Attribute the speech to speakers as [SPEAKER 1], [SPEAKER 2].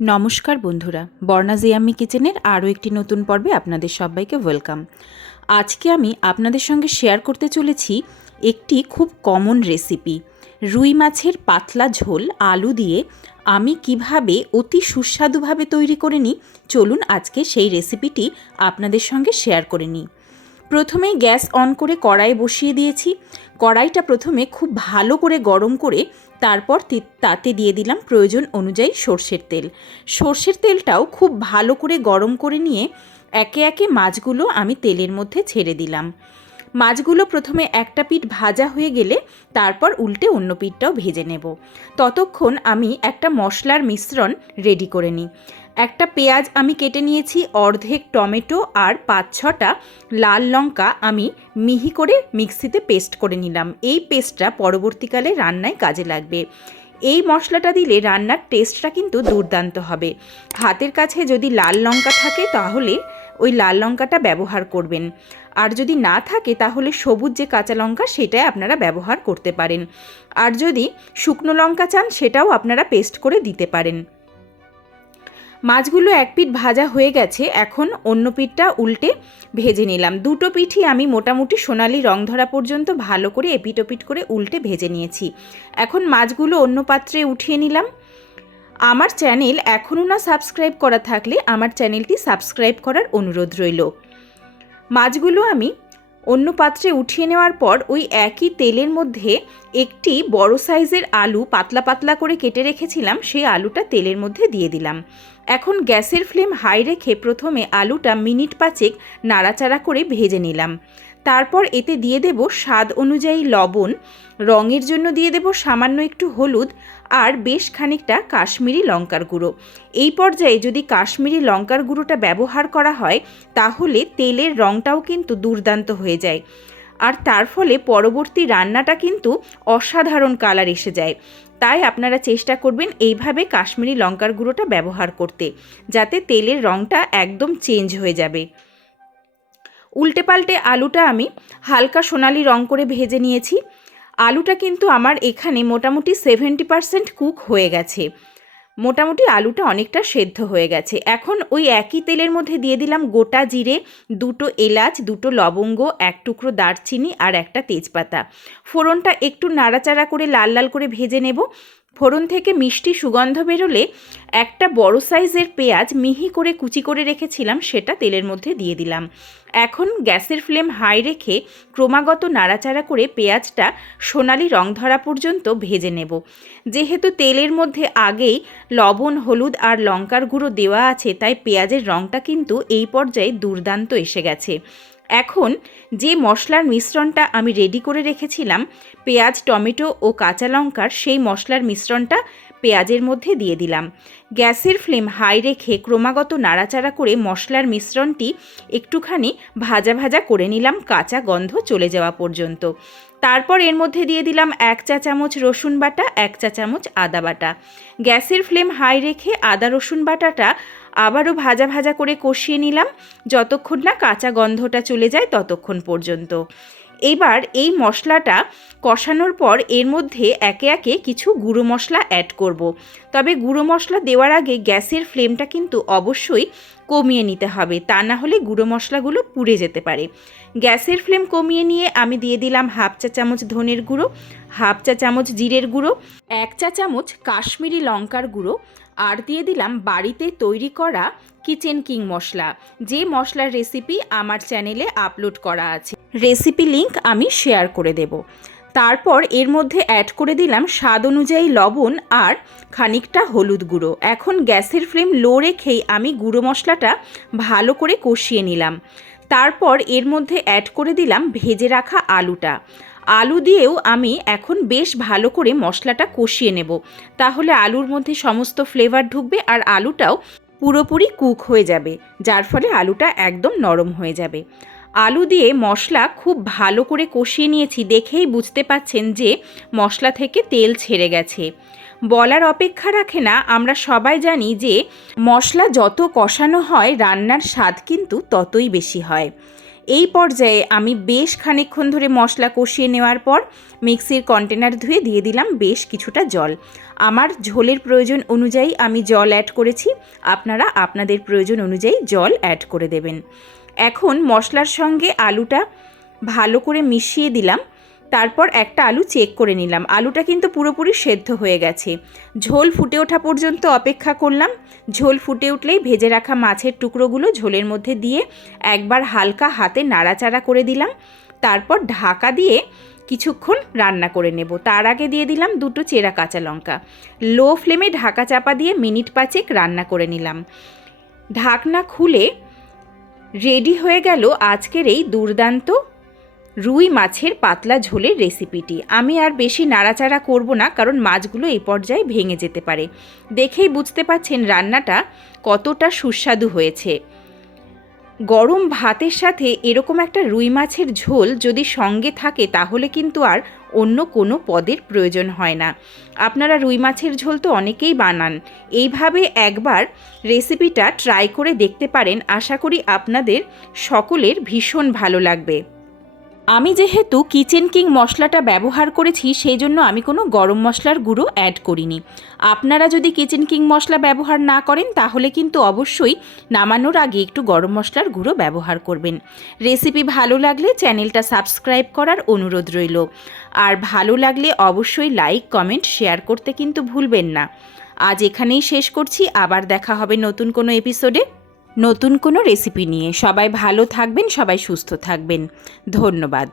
[SPEAKER 1] নমস্কার বন্ধুরা, বর্ণা জিয়াম্মি কিচেনের আরও একটি নতুন পর্বে আপনাদের সবাইকে ওয়েলকাম। আজকে আমি আপনাদের সঙ্গে শেয়ার করতে চলেছি একটি খুব কমন রেসিপি, রুই মাছের পাতলা ঝোল আলু দিয়ে আমি কীভাবে অতি সুস্বাদুভাবে তৈরি করে নিই, চলুন আজকে সেই রেসিপিটি আপনাদের সঙ্গে শেয়ার করে নিই। প্রথমেই গ্যাস অন করে কড়াই বসিয়ে দিয়েছি। কড়াইটা প্রথমে খুব ভালো করে গরম করে তারপর তাতে দিয়ে দিলাম প্রয়োজন অনুযায়ী সর্ষের তেল। সর্ষের তেলটাও খুব ভালো করে গরম করে নিয়ে একে একে মাছগুলো আমি তেলের মধ্যে ছেড়ে দিলাম। মাছগুলো প্রথমে একটা পিঠ ভাজা হয়ে গেলে তারপর উল্টে অন্য পিঠটাও ভেজে নেব। ততক্ষণ আমি একটা মশলার মিশ্রণ রেডি করে নিই। একটা পেঁয়াজ আমি কেটে নিয়েছি, অর্ধেক টমেটো আর পাঁচ ছটা লাল লঙ্কা আমি মিহি করে মিক্সিতে পেস্ট করে নিলাম। এই পেস্টটা পরবর্তীকালে রান্নায় কাজে লাগবে। এই মশলাটা দিলে রান্নার টেস্টটা কিন্তু দুর্দান্ত হবে। হাতের কাছে যদি লাল লঙ্কা থাকে তাহলে ওই লাল লঙ্কাটা ব্যবহার করবেন। আর যদি না থাকে, তাহলে সবুজ যে কাঁচা লঙ্কা, সেটাই আপনারা ব্যবহার করতে পারেন। আর যদি শুকনো লঙ্কা চান, সেটাও আপনারা পেস্ট করে দিতে পারেন। মাছগুলো এক পিঠ ভাজা হয়ে গেছে, এখন অন্য পিঠটা উল্টে ভেজে নিলাম। দুটো পিঠই আমি মোটামুটি সোনালি রং ধরা পর্যন্ত ভালো করে এপিট ওপিট করে উল্টে ভেজে নিয়েছি। এখন মাছগুলো অন্য পাত্রে উঠিয়ে নিলাম। আমার চ্যানেল এখনও না সাবস্ক্রাইব করা থাকলে আমার চ্যানেলটি সাবস্ক্রাইব করার অনুরোধ রইল। মাছগুলো আমি অন্য পাত্রে উঠিয়ে নেওয়ার পর ওই একই তেলের মধ্যে একটি বড় সাইজের আলু পাতলা পাতলা করে কেটে রেখেছিলাম, সেই আলুটা তেলের মধ্যে দিয়ে দিলাম। এখন গ্যাসের ফ্লেম হাই রেখে প্রথমে আলুটা মিনিট পাঁচেক নাড়াচাড়া করে ভেজে নিলাম। তারপর এতে দিয়ে দেব স্বাদ অনুযায়ী লবণ, রঙের জন্য দিয়ে দেব সামান্য একটু হলুদ আর বেশ খানিকটা কাশ্মীরি লঙ্কার গুঁড়ো। এই পর্যায়ে যদি কাশ্মীরি লঙ্কার গুঁড়োটা ব্যবহার করা হয়, তাহলে তেলের রঙটাও কিন্তু দুর্দান্ত হয়ে যায়। আর তার ফলে পরবর্তী রান্নাটা কিন্তু অসাধারণ কালার এসে যায়। তাই আপনারা চেষ্টা করবেন এইভাবে কাশ্মীরি লঙ্কার গুঁড়োটা ব্যবহার করতে, যাতে তেলের রঙটা একদম চেঞ্জ হয়ে যাবে। উল্টে পাল্টে আলুটা আমি হালকা সোনালি রং করে ভেজে নিয়েছি। আলুটা কিন্তু আমার এখানে মোটামুটি সেভেন্টি পারসেন্ট কুক হয়ে গেছে। মোটামুটি আলুটা অনেকটা সেদ্ধ হয়ে গেছে। এখন ওই একই তেলের মধ্যে দিয়ে দিলাম গোটা জিরে, দুটো এলাচ, দুটো লবঙ্গ, এক টুকরো দারচিনি আর একটা তেজপাতা। ফোড়নটা একটু নাড়াচাড়া করে লাল লাল করে ভেজে নেব। ফোড়ন থেকে মিষ্টি সুগন্ধ বেরোলে একটা বড় সাইজের পেঁয়াজ মিহি করে কুচি করে রেখেছিলাম, সেটা তেলের মধ্যে দিয়ে দিলাম। এখন গ্যাসের ফ্লেম হাই রেখে ক্রমাগত নাড়াচাড়া করে পেঁয়াজটা সোনালি রং ধরা পর্যন্ত ভেজে নেব। যেহেতু তেলের মধ্যে আগেই লবণ, হলুদ আর লঙ্কার গুঁড়ো দেওয়া আছে, তাই পেঁয়াজের রংটা কিন্তু এই পর্যায়ে দুর্দান্ত এসে গেছে। এখন যে মশলার মিশ্রণটা আমি রেডি করে রেখেছিলাম, পেঁয়াজ, টমেটো ও কাঁচা লঙ্কার সেই মশলার মিশ্রণটা পেঁয়াজের মধ্যে দিয়ে দিলাম। গ্যাসের ফ্লেম হাই রেখে ক্রমাগত নাড়াচাড়া করে মশলার মিশ্রণটি একটুখানি ভাজা ভাজা করে নিলাম, কাঁচা গন্ধ চলে যাওয়া পর্যন্ত। তারপর এর মধ্যে দিয়ে দিলাম এক চা চামচ রসুন বাটা, এক চা চামচ আদা বাটা। গ্যাসের ফ্লেম হাই রেখে আদা রসুন বাটাটা আবারও ভাজা ভাজা করে কষিয়ে নিলাম। যতক্ষণ না কাঁচা গন্ধটা চলে যায় ততক্ষণ পর্যন্ত। এবার এই মশলাটা কষানোর পর এর মধ্যে একে একে কিছু গুঁড়ো মশলা অ্যাড করব। তবে গুঁড়ো মশলা দেওয়ার আগে গ্যাসের ফ্লেমটা কিন্তু অবশ্যই কমিয়ে নিতে হবে। তা না হলে গুঁড়ো মশলাগুলো পুড়ে যেতে পারে। গ্যাসের ফ্লেম কমিয়ে নিয়ে আমি দিয়ে দিলাম হাফ চা চামচ ধনের গুঁড়ো, হাফ চা চামচ জিরের গুঁড়ো, এক চা চামচ কাশ্মীরি লঙ্কার গুঁড়ো আর দিয়ে দিলাম বাড়িতে তৈরি করা কিচেন কিং মশলা। যে মশলার রেসিপি আমার চ্যানেলে আপলোড করা আছে। রেসিপি লিংক আমি শেয়ার করে দেব। তারপর এর মধ্যে অ্যাড করে দিলাম স্বাদ অনুযায়ী লবণ আর খানিকটা হলুদ গুঁড়ো। এখন গ্যাসের ফ্লেম লো রেখেই আমি গুঁড়ো মশলাটা ভালো করে কষিয়ে নিলাম। তারপর এর মধ্যে অ্যাড করে দিলাম ভেজে রাখা আলুটা। আলু দিয়েও আমি এখন বেশ ভালো করে মশলাটা কষিয়ে নেব। তাহলে আলুর মধ্যে সমস্ত ফ্লেভার ঢুকবে আর আলুটাও পুরোপুরি কুক হয়ে যাবে, যার ফলে আলুটা একদম নরম হয়ে যাবে। আলু দিয়ে মশলা খুব ভালো করে কষিয়ে নিয়েছি, দেখেই বুঝতে পাচ্ছেন যে মশলা থেকে তেল ছেড়ে গেছে। বলার অপেক্ষা রাখে না, আমরা সবাই জানি যে মশলা যত কষানো হয়, রান্নার স্বাদ কিন্তু ততই বেশি হয়। এই পর্যায়ে আমি বেশ খানিকক্ষণ ধরে মশলা কষিয়ে নেওয়ার পর মিক্সির কন্টেনার ধুয়ে দিয়ে দিলাম বেশ কিছুটা জল। আমার ঝোলের প্রয়োজন অনুযায়ী আমি জল অ্যাড করেছি। আপনারা আপনাদের প্রয়োজন অনুযায়ী জল অ্যাড করে দেবেন। এখন মশলার সঙ্গে আলুটা ভালো করে মিশিয়ে দিলাম। তারপর একটা আলু চেক করে নিলাম। আলুটা কিন্তু পুরোপুরি সেদ্ধ হয়ে গেছে। ঝোল ফুটে ওঠা পর্যন্ত অপেক্ষা করলাম। ঝোল ফুটে উঠলেই ভেজে রাখা মাছের টুকরোগুলো ঝোলের মধ্যে দিয়ে একবার হালকা হাতে নাড়াচাড়া করে দিলাম। তারপর ঢাকা দিয়ে কিছুক্ষণ রান্না করে নেব। তার আগে দিয়ে দিলাম দুটো চেরা কাঁচা লঙ্কা। লো ফ্লেমে ঢাকা চাপা দিয়ে মিনিট পাঁচেক রান্না করে নিলাম। ঢাকনা খুলে রেডি হয়ে গেল আজকের এই দুর্দান্ত রুই মাছের পাতলা ঝোলের রেসিপিটি। আমি আর বেশি নাড়াচাড়া করব না, কারণ মাছগুলো এই পর্যায়ে ভেঙে যেতে পারে। দেখেই বুঝতে পাচ্ছেন রান্নাটা কতটা সুস্বাদু হয়েছে। গরম ভাতের সাথে এরকম একটা রুই মাছের ঝোল যদি সঙ্গে থাকে, তাহলে কিন্তু আর অন্য কোনো পদের প্রয়োজন হয় না। আপনারা রুই মাছের ঝোল তো অনেকেই বানান। এইভাবে একবার রেসিপিটা ট্রাই করে দেখতে পারেন। আশা করি আপনাদের সকলের ভীষণ ভালো লাগবে। আমি যেহেতু কিচেন কিং মশলাটা ব্যবহার করেছি, সেই জন্য আমি কোনো গরম মশলার গুঁড়ো অ্যাড করিনি। আপনারা যদি কিচেন কিং মশলা ব্যবহার না করেন, তাহলে কিন্তু অবশ্যই নামানোর আগে একটু গরম মশলার গুঁড়ো ব্যবহার করবেন। রেসিপি ভালো লাগলে চ্যানেলটা সাবস্ক্রাইব করার অনুরোধ রইল। আর ভালো লাগলে অবশ্যই লাইক, কমেন্ট, শেয়ার করতে কিন্তু ভুলবেন না। আজ এখানেই শেষ করছি। আবার দেখা হবে নতুন কোনো এপিসোডে। নতুন কোনো রেসিপি নিয়ে। সবাই ভালো থাকবেন সবাই সুস্থ থাকবেন। ধন্যবাদ।